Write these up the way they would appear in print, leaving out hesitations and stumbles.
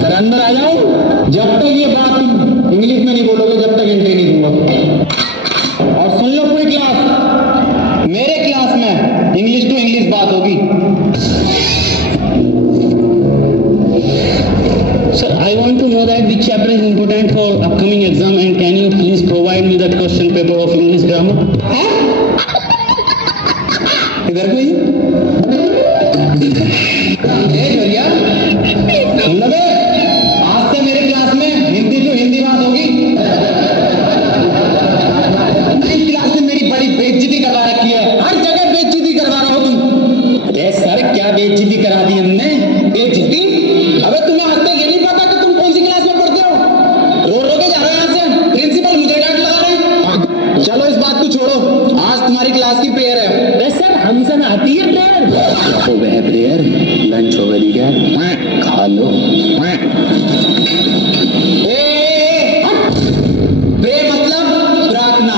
Sir अंदर आ जाओ। जब तक ये बात तुम इंग्लिश में नहीं बोलोगे जब तक एंट्री नहीं दूंगा। और सुन लो पूरी क्लास, मेरे क्लास में इंग्लिश टू इंग्लिश बात होगी। Sir, I want to know that which chapter is important for upcoming exam and can you please provide me that question paper of English grammar? इधर कोई भैया सुन लो, आज से मेरे क्लास में हिंदी टू हिंदी बात होगी। इस क्लास में मेरी बड़ी बेइज्जती करवा रखी है, हर जगह बेइज्जती करवा रहा हो तुम। ए सर, क्या बेइज्जती करा दी हमने? बेइज्जती? अबे तुम्हें आज तक ये नहीं पता कि तुम कौन सी क्लास में पढ़ते हो? रो रो के जा रहे हो यहाँ से, प्रिंसिपल मुझे डांट लगा रहे हैं। चलो इस बात को छोड़ो, आज तुम्हारी क्लास की प्रेयर है। सर हमसे ना आती है प्रेयर। हो गया प्रेयर, लंच हो गई क्या? खा लो। प्रेयर मतलब प्रार्थना।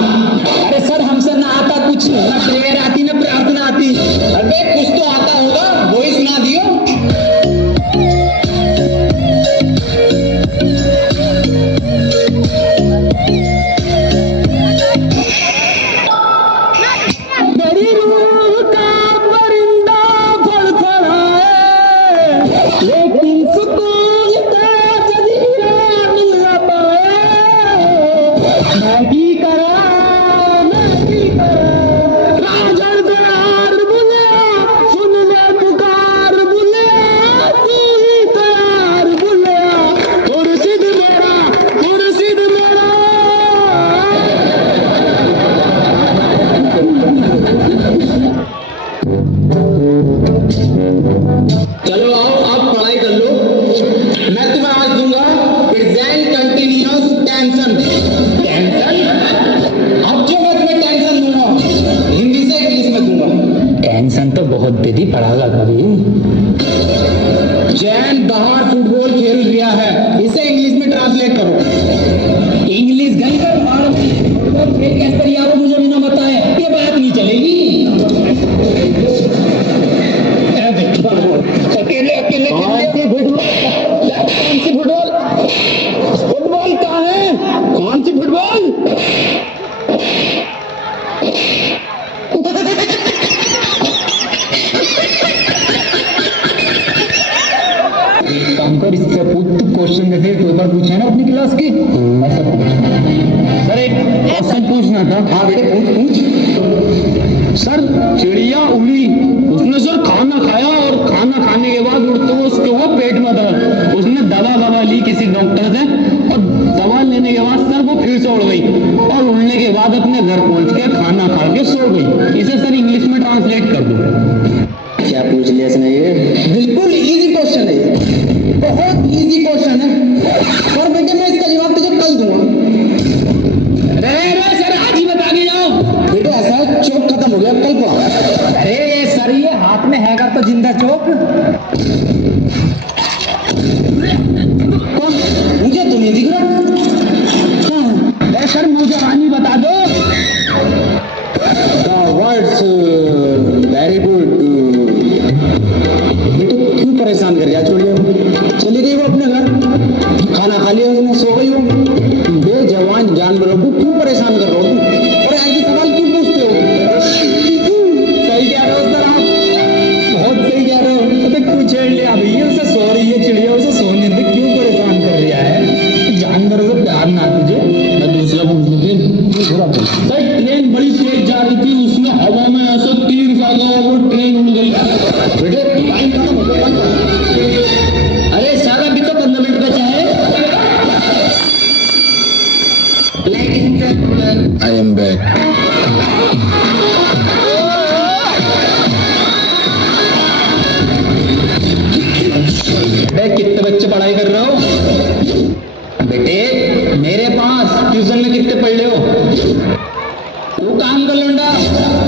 अरे सर हमसे ना आता कुछ, ना प्रेयर आती ना प्रार्थना आती। अबे कुछ तो आता होगा, वो ही सुना दियो। चलो आओ, आप पढ़ाई कर लो। मैं तुम्हें आज दूंगा प्रेजेंट कंटिन्यूअस टेंशन। टेंशन? अब जो मैं तुम्हें टेंशन दूंगा हिंदी से इंग्लिश में दूंगा। टेंशन तो बहुत दीदी पढ़ागा कभी। जैन बाहर फुटबॉल खेल रहा है, इसे इंग्लिश में ट्रांसलेट करो। इंग्लिश गई कर मारो, फुटबॉल खेल कैसे करिए वो मुझे बिना बताए ये बात नहीं चलेगी। अकेले अकेले कौन सी फुटबॉल? फुटबॉल कहाँ है? कौन सी फुटबॉल? काम कर, इससे पूछ क्वेश्चन जैसे पेपर पूछे ना अपनी क्लास की, ऐसा पूछ। सर एक क्वेश्चन पूछना था। हाँ बेटे पूछ। सर चिड़िया उड़ी, उसने सर खाना खाया और खाना खाने के बाद उड़ते हुए उसके वो पेट में दर्द, उसने दवा ली किसी डॉक्टर से और दवा लेने के बाद सर वो फिर से उड़ गई और उड़ने के बाद अपने घर पहुंच के खाना खा के सो गई। इसे सर इंग्लिश में ट्रांसलेट कर दो। क्या पूछ लिया इसने? ये बिल्कुल इजी क्वेश्चन है, ये बहुत इजी क्वेश्चन है। और बेटे मैं इसका जवाब तुझे कल दूंगा। अरे सर आज ही बता के जाओ। बेटे ऐसा चौक खत्म हो गया, कल पढ़ा। अरे सर ये हाथ में हैगा तो जिंदा चौक। मुझे तो नहीं दिख रहा। सर मुझे कहानी बता दो। Words very good. बेटे क्यों परेशान कर गया? छोड़िए, चली गई वो अपने घर, खाना खा लिया उसने, सो गई वो। बेजवान जानवरों को क्यों परेशान कर रहे हो तुम? और ऐसे सवाल क्यों पूछते हो? सही कह रहे हो सर आप, बहुत सही कह रहे हो। तो क्यों छेड़ लिया भैया? उसे सो रही है चिड़िया, उसे सोने दे, क्यों परेशान कर रहा है? जानवरों से प्यार ना तुझे। मैं दूसरा पूछ लूँ फिर। सर ट्रेन बड़ी तेज जा रही थी, उसमें हवा में ऐसा तीर भागा वो ट्रेन उड़ गई। अरे सर अभी तो 15 मिनट बचा है। I am back. कितने बच्चे पढ़ाई कर रहे हो? बेटे मेरे पास ट्यूशन में कितने पढ़ रहे हो? तू काम कर लौंडा,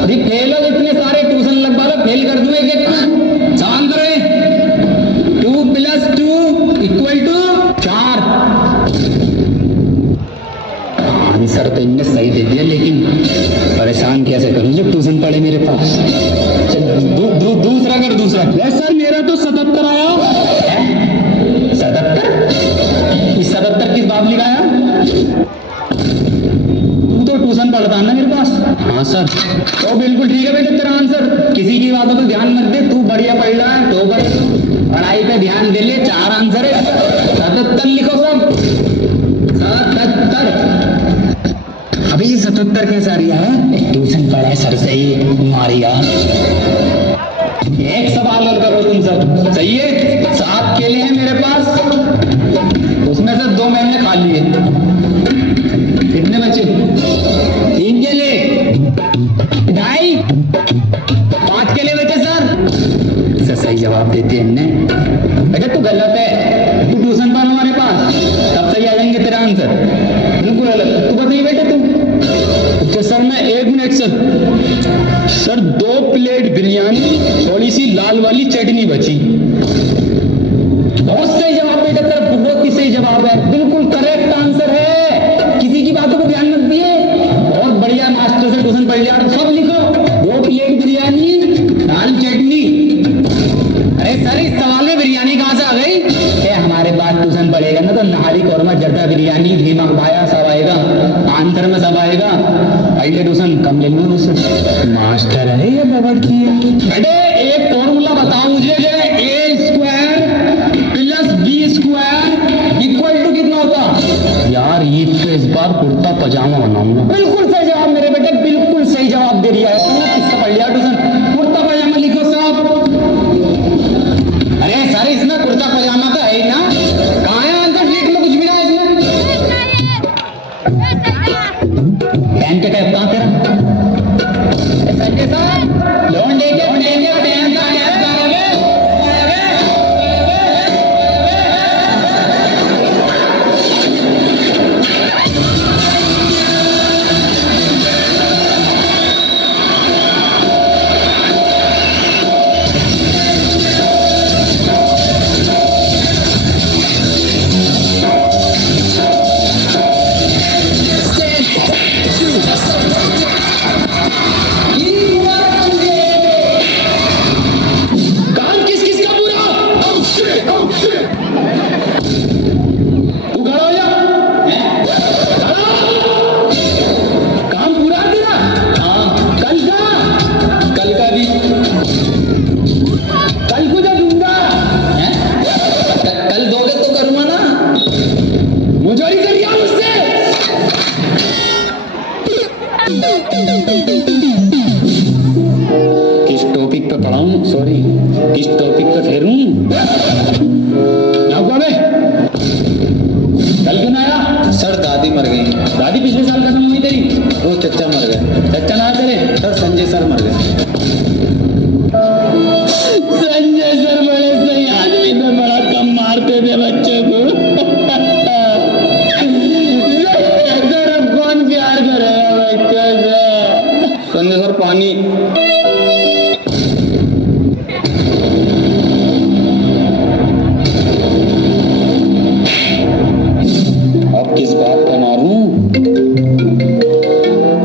अभी फेल हो इतने सारे ट्यूशन लगवा लो, फेल कर दूं एक एक। सवाल करो। 2 + 2 = 4। आंसर तो इनने सही दे दिया, लेकिन परेशान कैसे करूं जब ट्यूशन पढ़े मेरे पास। दूसरा कर दूसरा। सर मेरा तो 77 आया। 77? तू तो ट्यूशन पढ़ता है ना मेरे पास? हाँ सर। तो बिल्कुल ठीक है बेटा तेरा आंसर, किसी की बातों पे ध्यान मत दे, तू बढ़िया पढ़ रहा है तो पढ़ाई पे ध्यान दे ले। 4 आंसर है, 77 लिखो सब, 77। अभी ये 77 कैसे आ रहा है? ट्यूशन पढ़े सर से ही मारिया। एक सवाल और करो तुम सब, सही है? 7 केले हैं मेरे पास, उसमें से 2 मैंने खा लिए, कितने बचे? 3 केले, 2.5, 5 केले बचे सर। सही जवाब देते हैं हमने। बेटा तू गलत है, तू ट्यूशन पढ़ हमारे पास, तब सही आ जाएंगे तेरा आंसर। बिल्कुल गलत। तू बताइए बेटा तुम। अच्छा सर मैं 1 मिनट सर 2 प्लेट बिरयानी, थोड़ी सी लाल वाली चटनी बची। बहुत सही जवाब बेटा तेरा, बहुत ही सही जवाब है, बिल्कुल करेक्ट आंसर है। किसी की बातों को ध्यान मत दिए, बहुत बढ़िया मास्टर से ट्यूशन पढ़ लिया। सब लिखो, 2 प्लेट बिरयानी, दाल चटनी। अरे सर इस सवाल में बिरयानी कहाँ से आ गई? हमारे पास ट्यूशन पढ़ेगा ना तो नहारी कौरमा जर्दा बिरयानी धीमा पाया सब आएगा, आंसर में सब आएगा। पहले ट्यूशन कम ले लो उससे। मास्टर है या बावर्ची है? बेटे एक फॉर्मूला बताओ मुझे, A² + B² इक्वल टू कितना होता? यार ईद पे इस बार कुर्ता पजामा बनाऊंगा। बिल्कुल सही जवाब मेरे बेटे, बिल्कुल सही जवाब दे दिया है तूने। किससे पढ़ लिया ट्यूशन? कुर्ता पजामा लिखो सब। अरे सर इसमें कुर्ता पजामा तो है ही ना, कहाँ है आंसर शीट में? कुछ भी ना है इसमें। पेन के टैप कहाँ तेरा? संजय सर लोन देंगे पेन का टैप करोगे? काम किस किस का पूरा? तू खड़ा हो जा। खड़ा। काम पूरा तेरा? हाँ। कल का भी। कल को जब दूंगा कल दोगे तो करूंगा ना, मुझे ही करिए मुझसे। किस टॉपिक पे पढ़ाऊं, सॉरी किस टॉपिक पे फेरूं? नाम कौन है? कल क्यों ना आया? सर दादी मर गई। दादी पिछले साल खत्म हुई तेरी? वो चचा मर गए। चचा ना तेरे? सर संजय सर मर गए। संजय सर बड़े सही आदमी थे, बड़ा कम मारते थे बच्चों को। सर अब कौन प्यार करेगा बच्चों से? संजय सर पानी। अब किस बात पे मारूं?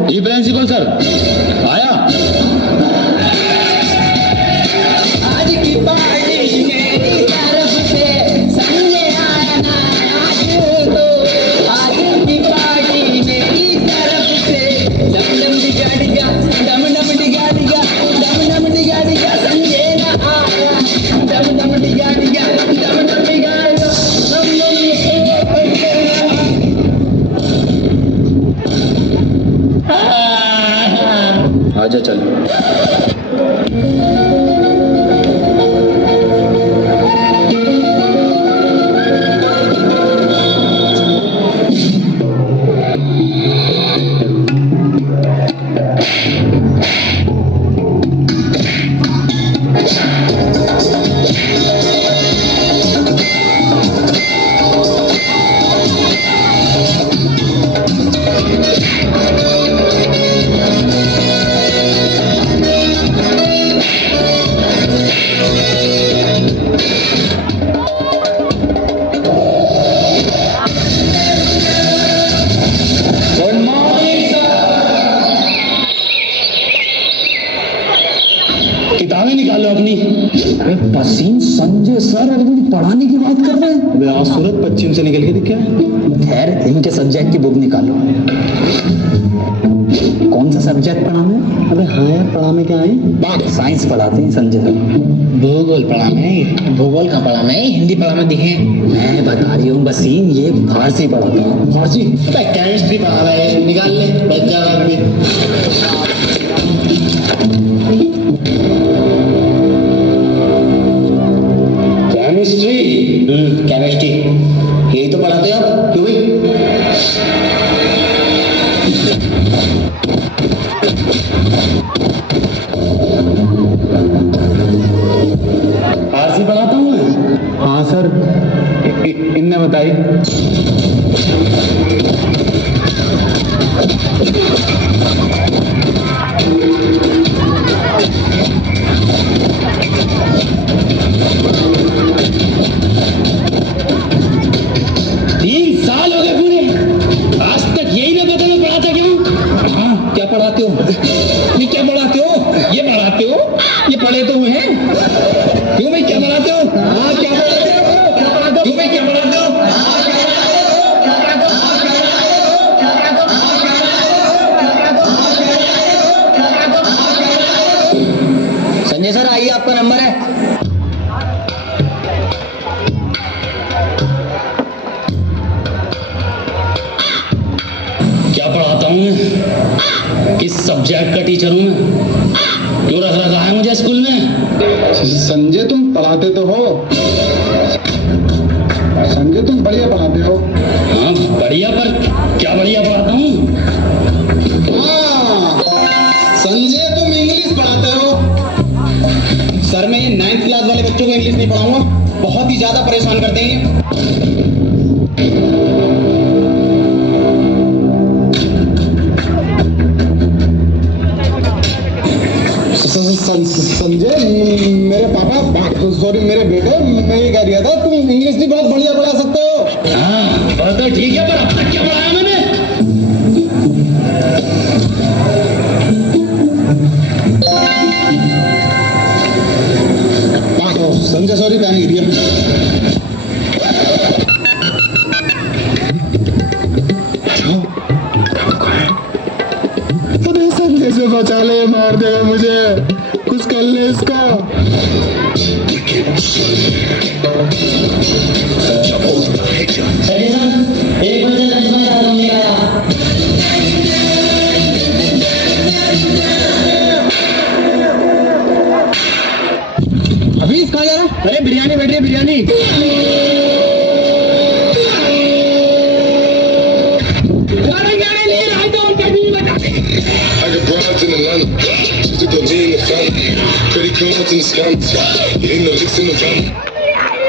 जी प्रिंसिपल सर आया। आज की पार्टी मेरी तरफ से संजय आया ना आज तो, आज की पार्टी मेरी तरफ से डम डम डिगा डिगा, डम डम डिगा डिगा, डम डम डिगा डिगा, संजय ना आया, डम डम डिगा डिगा, डम डम डिगा डिगा, डम डम आजा चल। किताबें निकालो अपनी। अरे पसीन संजय सर और मुझे पढ़ाने की बात कर रहे हैं। अबे आज सूरत पश्चिम से निकल के दिख क्या? खैर इनके सब्जेक्ट की बुक निकालो। कौन सा सब्जेक्ट पढ़ाना है? अबे हाँ यार, पढ़ाने क्या है? साइंस पढ़ाते हैं संजय सर। भूगोल पढ़ाना है। भूगोल का पढ़ाना है, हिंदी पढ़ाना दिखे। मैं बता रही हूँ वसीम, ये फारसी पढ़ाता हूँ। फारसी? अबे केमिस्ट्री पढ़ाना है, निकाल ले बच जा बाद में। केमिस्ट्री? केमिस्ट्री यही तो पढ़ाते हो आप, क्यों भाई? फारसी पढ़ाता हूँ मैं। हाँ सर, इनने बताई। तीन साल हो गए पूरे, आज तक यही ना पता मैं पढ़ाता क्यों? हाँ क्या पढ़ाते हो? ये क्या पढ़ाते हो? ये पढ़ाते हो? ये पढ़े तो हुए हैं। क्यों भाई क्या पढ़ाते हो? हाँ क्या पढ़ाते हो? क्या पढ़ाते हो? क्यों भाई क्या पढ़ाते हो? हाँ क्या पढ़ाते हो? क्या पढ़ाते हो? हाँ क्या पढ़ाते हो? क्या पढ़ाते हो? हाँ क्या पढ़ाते हो? क्या पढ़ाते हो? हाँ क्या पढ़ाते हो? संजय सर आइए, आपका नंबर है। क्या पढ़ाता हूँ मैं? किस सब्जेक्ट का टीचर हूँ मैं? क्यों रख रखा है मुझे स्कूल में? संजय तुम पढ़ाते तो हो, संजय तुम बढ़िया पढ़ाते हो। हाँ बढ़िया, पर क्या बढ़िया पढ़ाता हूँ? हाँ संजय तुम इंग्लिश पढ़ाते हो। सर मैं ये 9th क्लास वाले बच्चों को इंग्लिश नहीं पढ़ाऊंगा, बहुत ही ज्यादा परेशान करते हैं ये। संजय मेरे पापा, सॉरी मेरे बेटे, मैं ये कह रहा था तुम इंग्लिश भी बहुत बढ़िया पढ़ा सकते हो। हाँ पर तो ठीक है, पर अब तक क्या पढ़ाया मैंने? संजय सॉरी पैन गिरी अरे संजय से बचा ले, मार देगा मुझे, कुछ कर ले इसका। संजय सर 1 बजे लंच में आता हूँ, लेकर आया। अभी कहाँ जा रहा है? अरे बिरयानी बैठ रही है, बिरयानी। अरे गाने ले रहा है तो उनका भी बता। I got broads in Atlanta. She took the lean in the family. Pretty cool in the scams. Hitting the licks in the family.